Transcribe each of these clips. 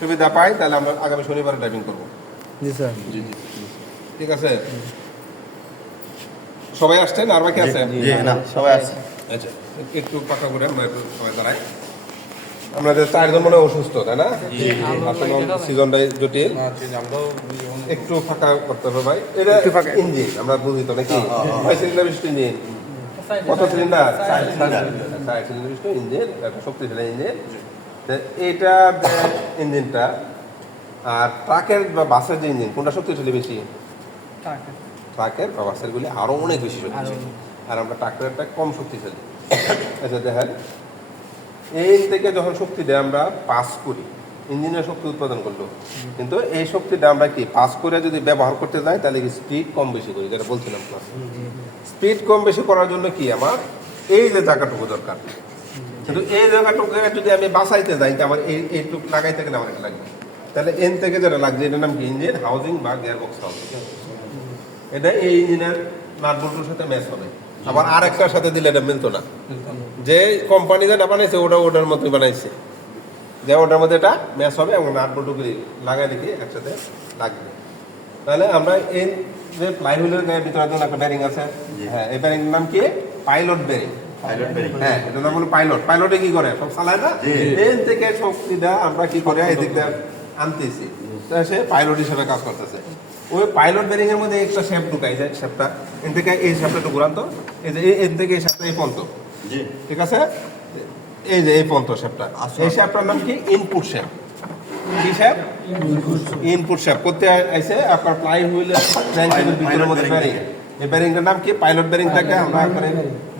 সুবিধা পাই, তাহলে আমরা আগামী শনিবার ড্রাইভিং করবো। জি স্যার। জি জি, ঠিক আছে। সবাই আসছেন আর বাকি আছেন? সবাই আছে। আচ্ছা, একটু পাকা করে আমরা একটু সবাই দাঁড়াই। আপনাদের 4 জন মনে অসুস্থ, তাই না? আসলে সিজনটাই জটিল, একটু ফাঁকা করতে হবে ভাই। এটা ইঞ্জিন আমরা বুঝি তো নাকি? 6 সিলিন্ডার বিশিষ্ট ইঞ্জিন। কত সিলিন্ডার? 4 সিলিন্ডার বিশিষ্ট ইঞ্জিন, একটা শক্তিশালী ইঞ্জিন। এইটা ইঞ্জিনটা আর ট্রাকের বা বাসের যে ইঞ্জিন, কোনটা শক্তিশালী বেশি? ট্রাকের বা বাসের গুলি আরো অনেক বেশি শক্তিশালী, আর আমরা ট্রাক্টরটা কম শক্তিশালী। আচ্ছা দেখেন, এই থেকে যখন শক্তি দেয় আমরা পাস করি, ইঞ্জিনের শক্তি উৎপাদন করলো, কিন্তু এই শক্তিটা আমরা কি পাস করে যদি ব্যবহার করতে যাই তাহলে কি স্পিড কম বেশি করি, যেটা বলছিলাম ক্লাসে। স্পিড কম বেশি করার জন্য কি আমার এই যে জায়গাটুকু দরকার, কিন্তু এই জায়গাটুকু যদি আমি বাঁচাইতে যাই আমার এইটুকু লাগাইতে গেলে আমার এটা লাগবে। তাহলে এন থেকে যেটা লাগছে এটার নাম কি? ইঞ্জিন হাউজিং বা গিয়ারবক্স হাউজিং। এটা এই ইঞ্জিনের নাট বল্টুর সাথে ম্যাচ হবে। আবার আরেকটার সাথে দিলে এটা মিলতো না। যে কোম্পানি যেটা বানাইছে ওটার মতোই বানাইছে, যে ওটার মধ্যে এটা ম্যাচ হবে এবং নাট বল্টুগুলি লাগাই দেখি একসাথে লাগবে। তাহলে আমরা এই যে প্লাইহুডের গায়ে ভিতরে একটা ব্যারিং আছে, হ্যাঁ, এই ব্যারিং নাম কি? Pilot bearing. হ্যাঁ, এটার নাম হলো পাইলট। পাইলটে কি করে? সব চালায় না, এন থেকে শক্তিটা আমরা কি করে এদিক দিয়ে আনতেছি, সে পাইলট হিসেবে কাজ করতেছে। ওই পাইলট বেরিং এর মধ্যে একটা শেপ ঢুকাইছে, শেপটা এন থেকে এই শেপটা একটু ঘুরান্ত, এই যে এন থেকে এই শেপটা এই পর্যন্ত, ঠিক আছে? এই যে এই পর্যন্ত শেপটা, এই শেপটার নাম কি? Input shape. কি শেপ? ইনপুট শেপ করতে আইছে আপনার প্লাই হুইলের ভিতরের মধ্যে ব্যারিং। এই ব্যারিংটার নাম কি? Pilot bearing. থাকে আমরা এখানে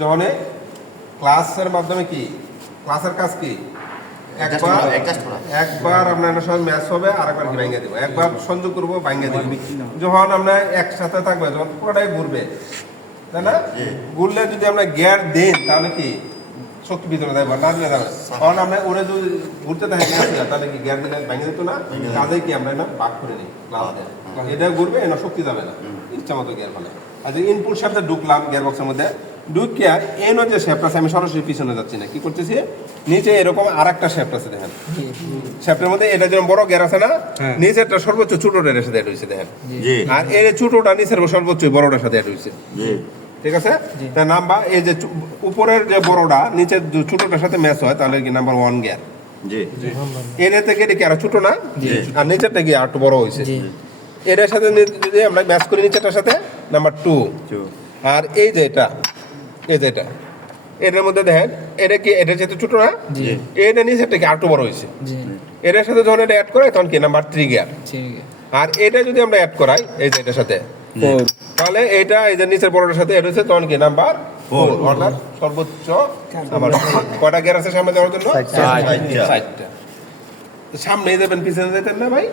যখন ক্লাসের মাধ্যমে কি ক্লাসের কাজ কি? একবার আপনার সঙ্গে ম্যাচ হবে, আর একবার কি ভাঙিয়ে দেবো, একবার সংযোগ করবো, ভাঙিয়ে দেবো। যখন আমরা একসাথে থাকবে, যখন পুরোটাই ঘুরবে, তাই না? ঘুরলে যদি আমরা গিয়ার দেন তাহলে কি শক্তি ভিতরে দেবো, না দিলে যাবে। কারণ আমরা ওরা যদি ঘুরতে থাকে তাহলে কি গিয়ার দিলে ভেঙে যেত না। কাজে কি আমরা না বাক করে নিই, এটা ঘুরবে, এটা শক্তি যাবে না, ইচ্ছা মতো গিয়ার ফেলে। আর যে ইনপুট শেপটা ঢুকলাম গিয়ার বক্সের মধ্যে, ঢুকিয়া এনো যে শেপটা আছে, আমি সরাসরি পিছনে যাচ্ছি না, কি করতেছি? নিচে এরকম আর একটা শেপটা আছে, দেখেন শেপটার মধ্যে এটা যেমন বড় গিয়ার আছে না, নিচেরটা সর্বোচ্চ ছোটটার সাথে অ্যাড হয়েছে, দেখেন। আর এর ছোটটা নিচের সর্বোচ্চ বড়টার সাথে অ্যাড হয়েছে, ঠিক আছে? তার নাম্বার এই যে উপরের যে বড়টা নিচের ছোটটার সাথে ম্যাচ হয়, তাহলে কি নাম্বার 1 গিয়ার। এর থেকে এটা কি আর ছোট না, আর নিচেরটা কি আর একটু বড় হয়েছে। এর সাথে যদি আমরা ম্যাচ করি নিচেরটার সাথে, নাম্বার 2। আর এই যে এটা, এই যে এটা, এটার মধ্যে দেখেন এটা কি এটার সাথে ছোট না, এটা নিচেরটা কি আর একটু বড় হয়েছে। এর সাথে যখন এটা অ্যাড করাই তখন কি নাম্বার 3 গিয়ার। আর এটা যদি আমরা অ্যাড করাই এই যে এটার সাথে, তাহলে এটা এই যে নিচের বড়টার সাথে অ্যাড হয়েছে, তখন কি নাম্বার 4। অর্থাৎ সর্বোচ্চ আমার কয়টা গিয়ার আছে সামনে যাওয়ার জন্য? 4টা। সামনে যাবেন, পিছনে যেতেন না ভাই?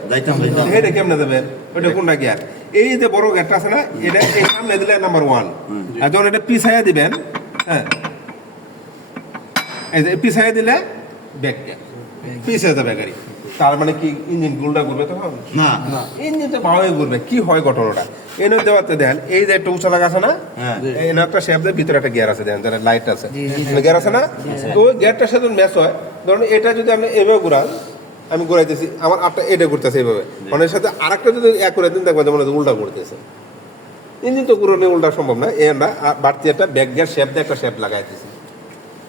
এটা কেমনে যাবেন? ওইটা কোনটা গিয়ার? এই যে বড় গিয়ারটা আছে না, এটা এই সামনে দিলে নাম্বার 1। আর যখন এটা পিছাইয়া দিবেন, হ্যাঁ, এই যে পিছাইয়া দিলে ব্যাক গিয়ার, পিছিয়ে যাবে গাড়ি। তার মানে কি ইঞ্জিন গুলটা ঘুরবে তখন? না, ইঞ্জিনটা ভালোই ঘুরবে। কি হয় ঘটনাটা? এনে দেওয়াতে দেন এই যে একটা উঁচা লাগা আছে না, এনে একটা শেপ দেয়, ভিতরে একটা গিয়ার আছে, দেন যারা লাইট আছে, গিয়ার আছে না, তো গিয়ারটার সাথে ম্যাচ হয়। ধরুন এটা যদি আপনি এভাবে ঘুরান, আমি ঘুরাইতেছি, আমার আটটা এটা ঘুরতেছে এইভাবে, মানে এর সাথে আরেকটা যদি এক করে দিন, দেখবেন যেমন উল্টা ঘুরতেছে। ইঞ্জিন তো ঘুরানো উল্টা সম্ভব না, এই আমরা বাড়তি একটা ব্যাক গিয়ার শেপ দিয়ে একটা শেপ লাগাইতেছি।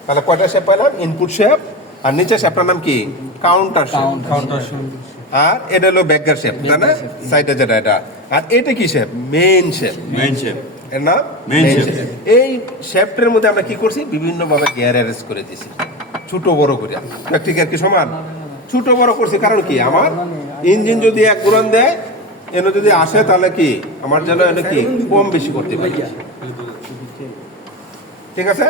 তাহলে কয়টা শেপ পাইলাম? ইনপুট শেপ, আর নিচের শেপটার নাম কি? Counter shape. আর এটা হলো ব্যাক গিয়ার শেপ, তাই না? সাইডে যেটা এটা। আর এটা কি শেপ? Main shape. এর নাম মেইন শেপ। এই শেপটার মধ্যে আমরা কি করছি? বিভিন্ন ভাবে গিয়ার অ্যারেঞ্জ করে দিয়েছি, ছোট বড় করে। ঠিক আর কি সমান ছোট বড় করছি, কারণ কি আমার ইঞ্জিন যদি এক ঘুরান দেয়, এনে যদি আসে, তাহলে কি আমার যেন এটা কি কম বেশি করতে পারি, ঠিক আছে?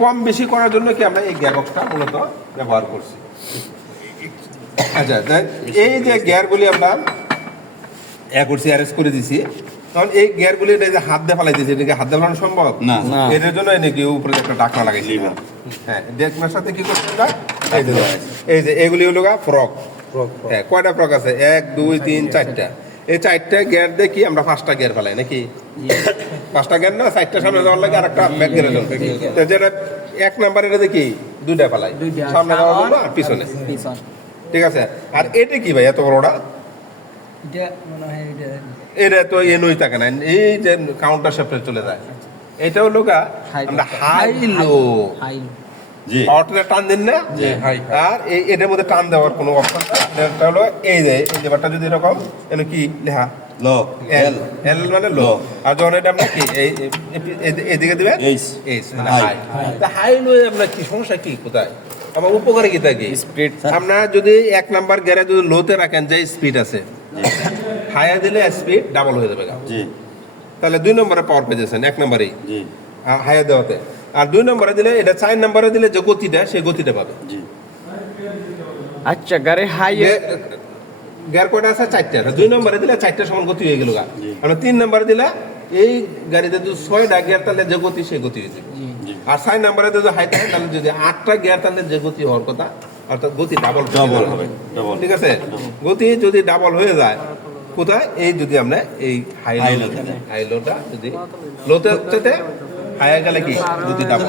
কম বেশি করার জন্য কি আমরা এই গিয়ারবক্সটা মূলত ব্যবহার করছি। আচ্ছা, এই যে গিয়ারগুলি আমরা করছি, অ্যারেঞ্জ করে দিছি, তখন এই গিয়ারগুলি যে হাত দিয়ে ফেলাই দিয়েছি, এটাকে হাত দিয়ে ফেলানো সম্ভব না। এটার জন্য এনেকি উপরে একটা ঢাকনা লাগাইছি। হ্যাঁ, ঢাকনার সাথে কি করতে হয়? এই যে এগুলি হলো ফ্রক। হ্যাঁ, কয়টা ফ্রক আছে? 1 2 3 4টা। এই 4টা গিয়ার দিয়ে কি আমরা 5টা গিয়ার ফেলাই নাকি? 5টা গিয়ার না, 4টা সামনে যাওয়ার লাগে আর একটা ব্যাক গিয়ারে যাবে। যেটা 1 নাম্বার, এটা দেখি 2টা ফেলাই, সামনে যাওয়ার জন্য আর পিছনে। ঠিক আছে। আর এটা কি ভাই এত বড়টা? এটা মনে হয় এটা তো এনই থাকে না, এই যে কাউন্টার শেপে চলে যায়। এটা হলো গা আমরা হাই লো জি পাওয়ারটা টান দেন না, আর এটার মধ্যে টান দেওয়ার কোনো অপশন না। এটা হলো এই যে বারটা যদি এরকম এর কি লেখা লো এল, এল মানে লো। আর যখন এটা আমরা কি এদিকে দিবেন এইচ এইচ মানে হাই। তা হাই লো আপনার কি সমস্যা, কি কোথায় আমার উপকারে কি থাকে? স্পিড আমরা যদি 1 নাম্বার গিয়ারে যদি লোতে রাখেন যে স্পিড আছে, হাইয়া দিলে স্পিড ডাবল হয়ে যাবে। জি তাহলে 2 নম্বরে পাওয়ার পেয়েছেন 1 নম্বরেই জি হাইয়া দেওয়াতে। আর 2 নম্বরে দিলে এটা 4 নম্বরে দিলে যে গতিটা সেই গতিটা পাবে। জি আচ্ছা গাড়ি হাই গিয়ার কয়টা আছে? 4টা। 2 নম্বরে দিলে 4টা সমান গতি হয়ে গেল। জি। আর 3 নম্বরে দিলে এই গাড়িতে যদি 6টা গিয়ার টানলে যে গতি সেই গতি হয়ে যাবে। আর 4 নম্বরে যদি হাই থাকে তাহলে যদি 8টা গিয়ার টানলে যে গতি হওয়ার কথা, অর্থাৎ গতি ডাবল ডাবল হবে ডাবল ঠিক আছে। গতি যদি ডাবল হয়ে যায় কোথায়? এই যদি আমরা এই হাইলোটা যদি লোতে হচ্ছে হাইয়া গেলে কি গতি ডাবল।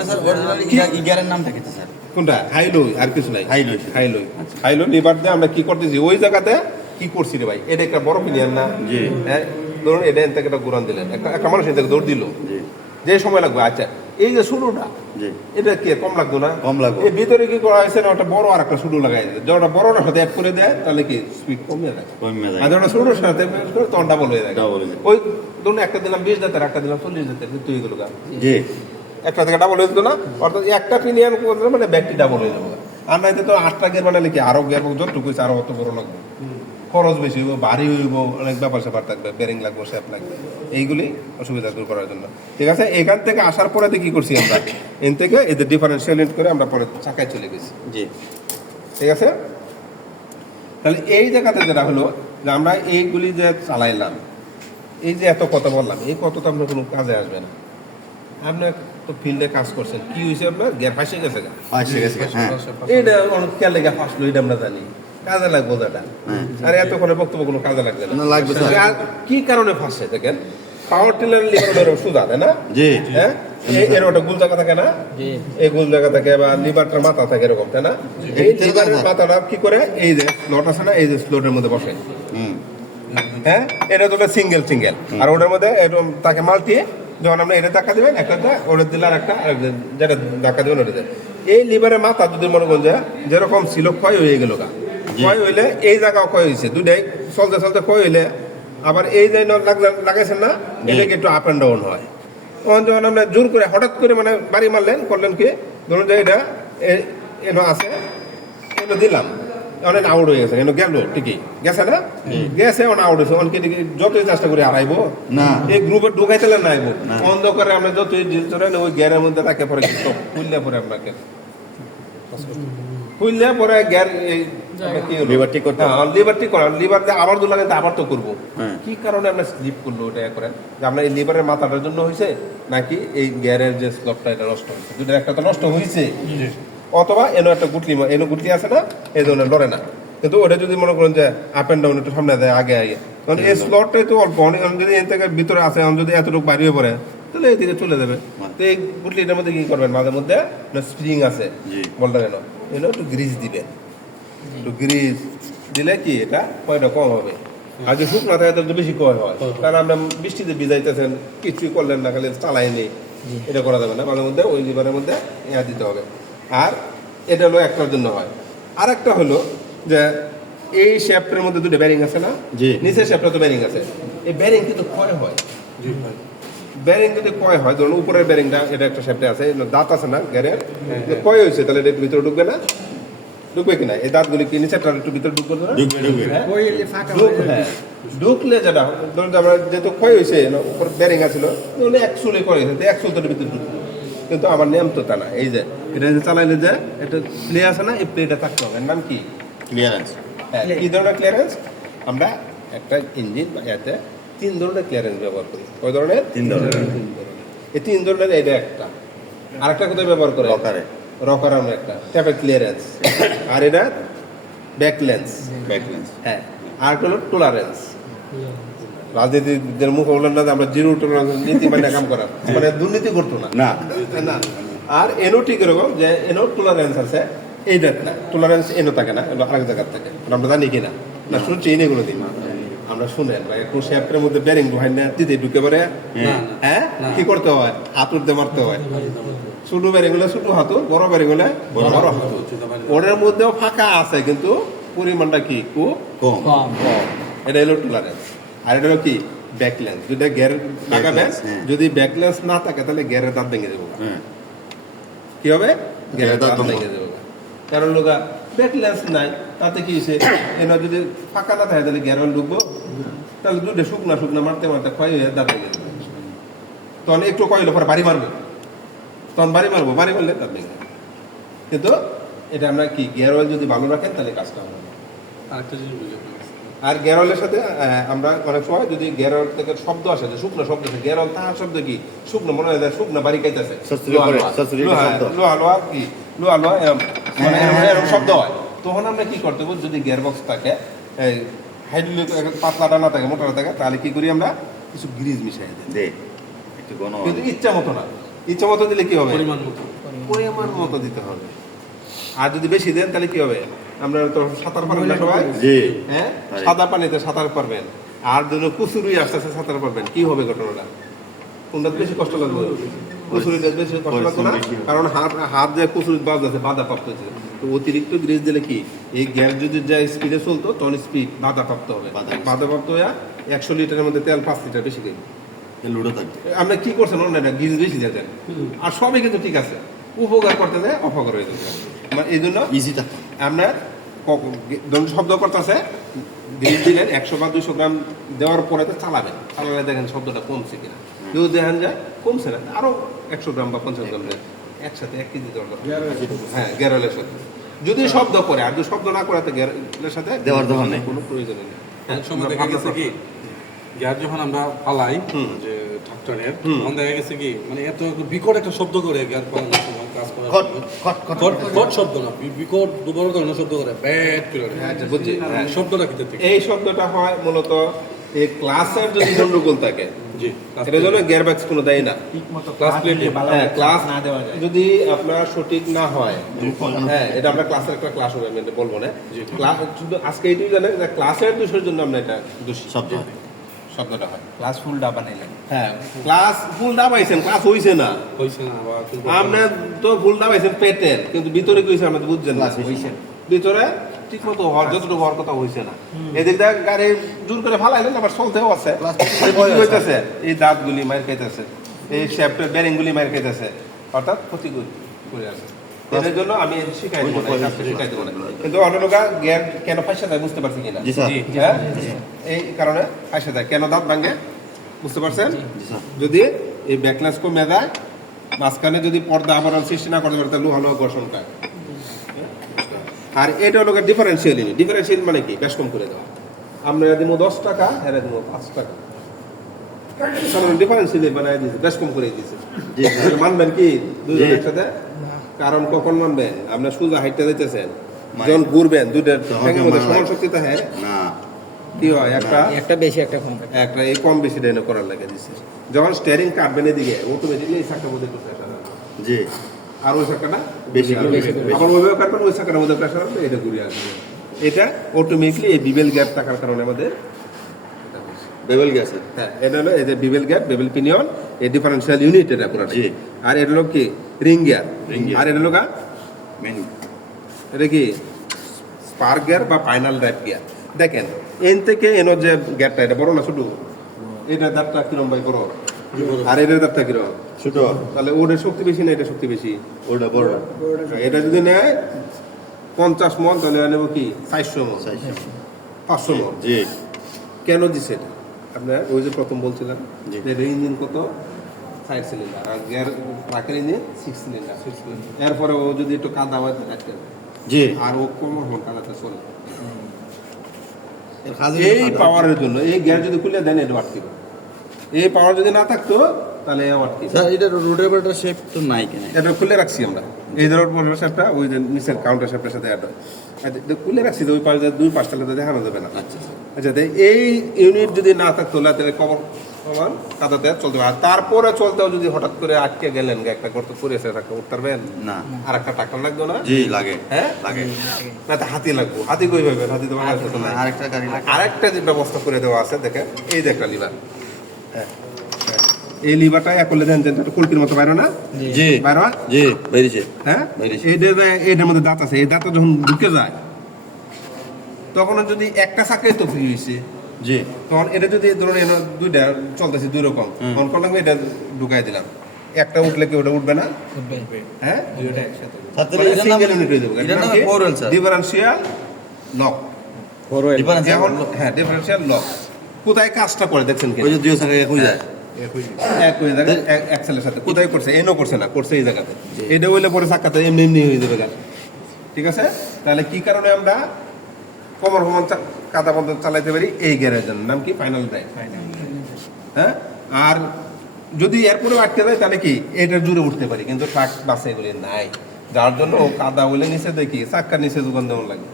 গিয়ারের নামটা কি স্যার? কোনটা? হাইলো, আর কিছু নাই। হাইলো হাইলো হাইলো লিভার দিয়ে আমরা কি করতেছি ওই জায়গাতে কি করছি রে ভাই? এটা একটা বড় পিলিয়ান না? জি হ্যাঁ, ধরুন এটা এন থেকে একটা ঘুরান দিলেন, একটা মানুষ এন থেকে দৌড় দিল, জি যে সময় লাগবে। আচ্ছা এই যে শুরুটা, জি এটা কি কম লাগতো না? কম লাগবে। এই ভিতরে কি করা হয়েছে না, ওটা বড় আর একটা শুরু লাগাই দেয়। যখন বড়টার সাথে অ্যাড করে দেয় তাহলে কি স্পিড কমে যায়। কমে যায়। আর যখন শুরুর সাথে add করে তখন ডাবল হয়ে যায়। Double হয়ে যায়। ওই ধরুন একটা দিলাম 20 জাতের, একটা দিলাম 40 জাতের, কিন্তু হয়ে গেল গা। জি একটা থেকে ডাবল হয়ে যেত না, অর্থাৎ একটা পিনিয়ন করলে মানে ব্যাগটি ডাবল হয়ে যাবে। আমরা এতে তো 8টা গিয়ার বানালে কি আরো গিয়ার যতটুকু হয়েছে আরো অত বড় লাগবে, খরচ বেশি হইব, ভারী হইব, অনেক ব্যাপার স্যাপার থাকবে, বেরিং লাগবে, শেপ লাগবে, এইগুলি অসুবিধা দূর করার জন্য। ঠিক আছে, এখান থেকে আসার পরে কি করছি আমরা, এন থেকে এদের ডিফারেন্সিয়াল করে আমরা পরে চাকায় চলে গেছি। জি ঠিক আছে, তাহলে এই জায়গাতে যেটা হলো যে আমরা এইগুলি যে চালাইলাম, এই যে এত কথা বললাম, এই কত তো আপনার কোনো কাজে আসবে না। আপনার তো ফিল্ডে কাজ করছেন, কি হয়েছে আপনার গ্যাপ ফাঁসে গেছে গা, হ্যাঁ এটা অনেক কে লেগে ফাঁসলো এটা আমরা জানি, কাজে লাগবো যেটা। আর এতক্ষণে বক্তব্য কোনো কাজে লাগবে না, লাগবে স্যার। আর কি কারণে ফাঁসে দেখেন, পাওয়ার টিলার লিভারের সুদা তাই না? জি হ্যাঁ, এর ওটা গোল জায়গা থাকে না, এই গোল জায়গা থাকে বা লিভারটার মাথা থাকে এরকম তাই না? এই লিভারের মাথাটা কি করে, এই যে স্লট আছে না, এই যে স্লটের মধ্যে বসে। হুম হ্যাঁ, এটা তো সিঙ্গেল সিঙ্গেল, আর ওটার মধ্যে এরকম তাকে মাল্টিয়ে যখন আপনি এটা ধাক্কা দেবেন, একটা ওটা দিলে আর একটা যেটা ধাক্কা দেবেন ওটা দেবেন। এই লিভারের মাথা যদি মনে করেন যে যেরকম ছিল ক্ষয় হয়ে গেল গা, ক্ষয় হইলে এই জায়গাও ক্ষয় হয়েছে, দুটাই চলতে চলতে ক্ষয় হইলে আবার এই যে লাগাইছেন না, এটাকে একটু আপ অ্যান্ড ডাউন হয়। তখন যখন আমরা জোর করে হঠাৎ করে মানে বাড়ি মারলেন, করলেন কি, ধরুন যে এটা এনো আছে, এনো দিলাম, অনেক আউট হয়ে গেছে, এনো গেল ঠিকই গেছে না, গেছে অনেক আউট হয়েছে, অনেকে যতই চেষ্টা করে হারাইবো না, এই গ্রুপে ঢুকাইতে না আইবো, বন্ধ করে আমরা যতই ওই গ্যারের মধ্যে রাখে পরে খুললে পরে আপনাকে খুললে পরে গ্যার লিভার ঠিক করতে হবে। লিভার ঠিক করা, লিভার দিয়ে আবার দুলাগে আবার তো করবো। হ্যাঁ। কি কারণে আমরা স্লিপ করলো ওটা করেন, যে আমরা এই লিভারের মাথাটার জন্য হয়েছে নাকি এই গ্যারের যে স্লপটা এটা নষ্ট হয়েছে, দুটার একটা তো নষ্ট হয়েছে, অথবা এনো একটা গুটলি আছে না, এই ধরনের লড়ে না। কিন্তু ওটা যদি মনে করেন যে আপ অ্যান্ড ডাউন একটু সামনে দেয় আগে আগে, কারণ এই স্লটটাই তো অল্প, অনেক যদি এর থেকে ভিতরে আছে, যদি এতটুকু বাইরে হয়ে পড়ে তাহলে এইদিকে চলে যাবে। তো এই গুটলিটার মধ্যে কি করবেন, মাঝে মধ্যে স্প্রিং আছে বলটা কেন, এনো একটু গ্রিজ দিবেন, একটু গ্রিজ দিলে কি এটা ক্ষয়টা কম হবে। আর যে শুকনো থাকে তাহলে তো বেশি ক্ষয় হয়, কারণ আমরা বৃষ্টিতে ভিজাইতেছেন, কিছুই করলেন না, খালি চালাইনি, এটা করা যাবে না। মাঝে মধ্যে ওই লিভারের মধ্যে ইয়া দিতে হবে। আর এটা হলো একটার জন্য হয়। আর একটা হলো যে এই শেপটার মধ্যে দুটো ব্যারিং আছে না, নিচের শেপটা তো ব্যারিং আছে, এই ব্যারিং কিন্তু ক্ষয় হয়। ব্যারিং যদি ক্ষয় হয়, ধরুন উপরের ব্যারিংটা এটা একটা শেপটা আছে, দাঁত আছে না গ্যারের, ক্ষয় হয়েছে, তাহলে এটা ভিতরে ঢুকবে না, ঢুকবে কিনা, এই দাঁতগুলি কি নিচেরটা একটু ভিতরে ঢুকবে না, ঢুকলে যেটা ধরুন আমরা যেহেতু ক্ষয় হয়েছে, উপর ব্যারিং আছিল, এক চুলে করে এক চুল তোর ভিতরে ঢুকবে, কিন্তু আমার নিয়ম তো তা না। এই যে এটা যে চালাইলে যে একটা প্লে আছে না, এই প্লেটা থাকতে হবে, এর নাম কি ক্লিয়ারেন্স। কি ধরনের ক্লিয়ারেন্স, আমরা একটা ইঞ্জিন বা এতে 3 ধরনের ক্লিয়ারেন্স ব্যবহার করি। কয় ধরনের? 3 ধরনের। এই 3 ধরনের, এটা একটা, আরেকটা কোথায় ব্যবহার করে, রকার আমরা একটা ট্যাপের ক্লিয়ারেন্স, আর এটা ব্যাকলেন্স, হ্যাঁ, আর হলো টলারেন্স। রাজনীতিদের মুখ বললেন না যে আমরা জিরো টলারেন্স নীতি মানে কাম করা, মানে দুর্নীতি করতো না, না। আর এনো ঠিক এরকম যে এনো টলারেন্স আছে, এইটা টলারেন্স এনে থাকে না, এগুলো আরেক জায়গার থাকে, আমরা জানি কিনা না শুনছি এনে কোনো দিন আমরা শুনেন ভাই একটু শেপের মধ্যে ব্যারিং ঢুকাই না দিতে ঢুকে পড়ে, হ্যাঁ কি করতে হয়, হাত উঠতে মারতে হয়। ছোট ব্যারিং গুলো ছোট হাতু, বড় ব্যারিং গুলো বড় হাতু। ওটার মধ্যেও ফাঁকা আছে কিন্তু পরিমাণটা কি খুব কম। কম এটা হলো টলারেন্স। আর এটা হলো কি ব্যাকলেন্স। যদি গিয়ার লাগাবেন, যদি ব্যাকলেন্স না থাকে তাহলে গিয়ারের দাঁত ভেঙে দেবো। কি হবে? গিয়ারের দাঁত ভেঙে দেবো। কারণ লোক ব্যাকলেন্স নাই, তাতে কি হয়েছে, এনে যদি ফাঁকা না থাকে তাহলে গিয়ার ঢুকবো, তাহলে দুটো শুকনা শুকনা মারতে মারতে ক্ষয় হয়ে দাঁত ভেঙে দেবে। তখন একটু কয়লো পরে বাড়ি মারবে, তখন বাড়ি মারবো, বাড়ি মারলে দাঁত ভেঙে যাবে। কিন্তু এটা আমরা কি গিয়ার অয়েল যদি ভালো রাখেন তাহলে কাজটা হবে। আর গিয়ার অয়েলের সাথে আমরা অনেক সময় যদি গিয়ার অয়েল থেকে শব্দ আসে, যে শুকনো শব্দ আসে, গিয়ার অয়েল তাহার শব্দ কি শুকনো মনে হয় শুকনো বাড়ি খাইতেছে, লোহা এরকম শব্দ হয়। তখন আমরা কি করতে হবে, যদি গিয়ার বক্স থাকে হাইড্রোলিক পাতলা টানা থাকে, মোটা থাকে, তাহলে কি করি আমরা কিছু গ্রিজ মিশাই দিই, কিন্তু ইচ্ছা মতো না। ইচ্ছা মতো দিলে কি হবে, পরিমাণ মতো দিতে হবে। আর যদি বেশি দেন তাহলে কি হবে, আমরা তো সাঁতার পারবেন না সবাই, হ্যাঁ সাদা পানিতে সাঁতার পারবেন, আর যদি কুচুরি আস্তে আস্তে সাঁতার পারবেন, কি হবে ঘটনাটা, কোনটা বেশি কষ্ট লাগবে, কুচুরিটা বেশি কষ্ট লাগবে না, কারণ হাত যে কুচুরি বাদ আছে বাধা প্রাপ্ত হয়েছে। তো অতিরিক্ত গ্রিজ দিলে কি, এই গ্যাস যদি যা স্পিডে চলতো তখন স্পিড বাধা প্রাপ্ত হবে, বাধা প্রাপ্ত হয়ে 100 লিটারের মধ্যে তেল 5 লিটার বেশি খাই। আমরা কি করছেন অন্যটা গ্রিজ বেশি দিয়ে দেন, আর সবই কিন্তু ঠিক আছে, উপকার করতে যায় অপকার হয়ে যাচ্ছে। এই জন্য আমরা শব্দ করতেছে গ্রিজ দিলেন 100 বা 200 গ্রাম দেওয়ার পরে তো চালাবেন, চালালে দেখেন শব্দটা কমছে কিনা, কেউ দেখেন যায় কমছে না, আরো 100 গ্রাম বা 50 গ্রাম দেন একসাথে 1 কেজি দেওয়ার দরকার। হ্যাঁ গ্যারেলের সাথে যদি শব্দ করে, আর যদি শব্দ না করে তো গ্যারেলের সাথে দেওয়ার দরকার নেই, কোনো প্রয়োজন নেই। গ্যাস যখন আমরা পালাই যে ট্রাক্টরের, তখন দেখা গেছে কি মানে এত বিকট একটা শব্দ করে গ্যাস পালানোর সময় কাজ করার কট শব্দ না, বিকট দুবড় ধরনের শব্দ করে ব্যাট করে। বুঝছি, শব্দটা কি থেকে? এই শব্দটা হয় মূলত এই ক্লাসের যদি গন্ডগোল থাকে, এটার জন্য গিয়ারবক্স কোনো দায়ী না। ক্লাস প্লেট ক্লাস যদি আপনার সঠিক না হয়, হ্যাঁ এটা আমরা ক্লাসের একটা ক্লাস হবে, আমি এটা বলবো না। ক্লাস শুধু আজকে এইটুকু জানেন যে ক্লাসের দোষের জন্য আমরা এটা দোষী শব্দটা হয়। ক্লাস ফুল ডাবা নিলেন, হ্যাঁ ক্লাস ফুল দাবাইছেন, ক্লাস হইছে না, আমরা তো ফুল দাবাইছেন পেটের, কিন্তু ভিতরে কি হয়েছে আমরা তো বুঝছেন না, ভিতরে ঠিক মতো যতটুকু হওয়ার কথা হয়েছে না। এদিক দিয়ে গাড়ি জোর করে ফালাইলেন, আবার চলতেও আছে, হইতেছে এই দাঁতগুলি মার খাইতেছে, এই শ্যাফটের ব্যারিং গুলি মার খাইতেছে, অর্থাৎ ক্ষতি করে আছে। এর জন্য আমি শিখাই দেবো না, শিখাই দেবো না। কিন্তু অন্য লোক গ্যাস কেন ফাঁসে দেয় বুঝতে পারছি কিনা, হ্যাঁ এই কারণে ফাঁসে দেয়, কেন দাঁত ভাঙে বুঝতে পারছেন। যদি এই ব্যাকলেন্স কমে দেয়, মাঝখানে যদি পর্দা আবরণ সৃষ্টি না করতে পারে তাহলে লোহা ঘর্ষণ পায়। আর এটা হলো ডিফারেন্সিয়াল ইউনিট। ডিফারেন্সিয়াল মানে কি, বেশ কম করে দেওয়া। আমরা দিব 10 টাকা, এরা দিব 5 টাকা, কারণ ডিফারেন্সিয়াল বানাই দিয়েছে, বেশ কম করে দিয়েছে। মানবেন কি দুজন একসাথে? কারণ কখন মানবেন, আপনার সোজা হাইটটা দিতেছেন, যখন ঘুরবেন দুইটার মধ্যে সমান শক্তি থাকে না, কি হয় একটা বেশি একটা কম, একটা এই কম বেশি ডাইনে করার লাগে দিচ্ছে। যখন স্টিয়ারিং কাটবেন এদিকে অটোমেটিকলি এই চাকার মধ্যে একটু প্রেসার আসবে, জি, আর ওই চাকাটা বেশি আবার ওইভাবে কাটবেন, ওই চাকার মধ্যে প্রেসার আসবে, এটা ঘুরে আসবে। এটা অটোমেটিকলি এই বিবেল গ্যাপ থাকার কারণে আমাদের বেবেল গ্যাস, হ্যাঁ এটা হলো এই যে বিবেল গ্যাপ, বেবেল পিনিয়ন, এই ডিফারেন্সিয়াল ইউনিট এটা পুরো। আর এটা হলো কি রিং গিয়ার, আর এটা হলো এটা কি স্পার্ক গিয়ার বা ফাইনাল ড্রাইভ গিয়ার। দেখেন এন থেকে এনো যে গিয়ারটা, এটা বড় না ছোট, এটা দাঁতটা কিরম ভাই বড়, আর এটার দাঁতটা কিরম ছোট, তাহলে ওটার শক্তি বেশি না এটা শক্তি বেশি, ওটা বড়। এটা যদি নেয় 50 মন তাহলে নেব কি 400 মন 500 মন। কেন দিছে এটা? আপনার ওই যে প্রথম বলছিলাম যে ইঞ্জিন কত 5 সিলিন্ডার, আর গিয়ার ট্রাকের ইঞ্জিন 6 সিলিন্ডার। এরপরে ও যদি একটু কাদা হয় তাহলে জি, আর ও কম হন কাদাতে চলে। এই পাওয়ারের জন্য এই গিয়ার যদি খুলে দেন এটা আটকে, এই পাওয়ার যদি না থাকতো তাহলে আটকে। স্যার এটা রোটেটর শেপ তো নাই কেন, এটা খুলে রাখছি আমরা, এই ধরনের শেপটা ওই যে নিচের কাউন্টার শেপের সাথে অ্যাড হয়, খুলে রাখছি, ওই পাশে 2 পাঁচটা দেখানো যাবে না। আচ্ছা আচ্ছা, এই ইউনিট যদি না থাকতো তাহলে কবর সমান কাদাতে চলতে হবে। আর তারপরে চলতেও যদি হঠাৎ করে আটকে গেলেন একটা গর্ত পড়েছে একটা উঠতে পারবেন না আর একটা ট্রাক্টর লাগবে না জি লাগে হ্যাঁ লাগে না তো হাতি লাগবে হাতি কই পাবেন হাতি তো বাংলাদেশে তো নাই আরেকটা গাড়ি লাগে আরেকটা যে ব্যবস্থা করে দেওয়া আছে দেখেন এই যে একটা লিভার এই লিভারটা এক করলে দেন যেটা কলকির মতো বাইরে না জি বাইরে জি বেরিয়েছে হ্যাঁ বেরিয়েছে। এইটার মধ্যে দাঁত আছে এই দাঁতটা যখন ঢুকে যায় তখন যদি একটা চাকরি তো ফ্রি হয়েছে জি তখন এটা যদি ধরুন এনে দুইটা চলতেছে দুই রকম তখন করলাম এটা ঢুকাই দিলাম একটা উঠলে কি ওটা উঠবে না হ্যাঁ দুইটা একসাথে তাহলে এটার নাম সিঙ্গেল ইউনিট হয়ে যাবে এটার নাম four wheel sir differential lock যেমন হ্যাঁ ডিফারেন্সিয়াল লক কোথায় কাজটা করে দেখছেন কি ওই যে দুই সঙ্গে হয়ে যায় এক ওই জায়গায় এক্সেলের সাথে কোথায় করছে এনও করছে না করছে এই জায়গাতে এটা হইলে পরে চাক্কাতে এমনি এমনি হয়ে যাবে গাড়ি ঠিক আছে তাহলে কি কারণে আমরা কমর কমর কাদা বন্ধ চালাইতে পারি এই গ্যারের জন্য নাম কি ফাইনাল ড্রাইভ হ্যাঁ আর যদি এরপরে আটকে যায় তাহলে কি এটার জুড়ে উঠতে পারি কিন্তু ট্রাক বাসে এগুলি নাই যার জন্য ও কাদা হইলে নিচে দেখি চাক্কার নিচে দোকান দেওয়ার লাগে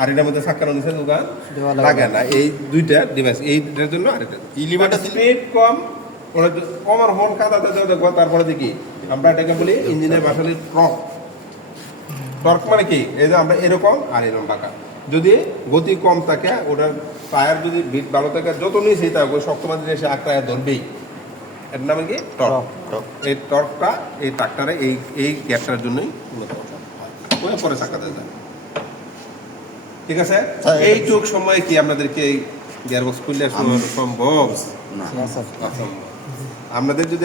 আর এটার মধ্যে চাক্কার নিচে দোকান লাগে না এই দুইটা ডিভাইস এইটার জন্য আর এটা এই লিভারটা স্পিড কম ওরা কমর হন কাদা দেখবো তারপরে দেখি আমরা এটাকে বলি ইঞ্জিনের ভাষালি টর্ক মানে কি এই যে আমরা এরকম আর এরকম বাঁকা যদি গতি কম থাকে ওটার টায়ার যদি বিট ভালো থাকে যত নিচেই থাকবে ওই শক্ত মাঝে এসে আঁকড়ায় ধরবেই এর নামে কি টর্ক এই টর্কটা এই ট্রাক্টরে এই গ্যাপটার জন্যই মূলত ওই পরে চাকাতে যায় ঠিক আছে এইটুক সময় কি আপনাদেরকে এই গিয়ারবক্স খুললে সম্ভব না আপনাদের যদি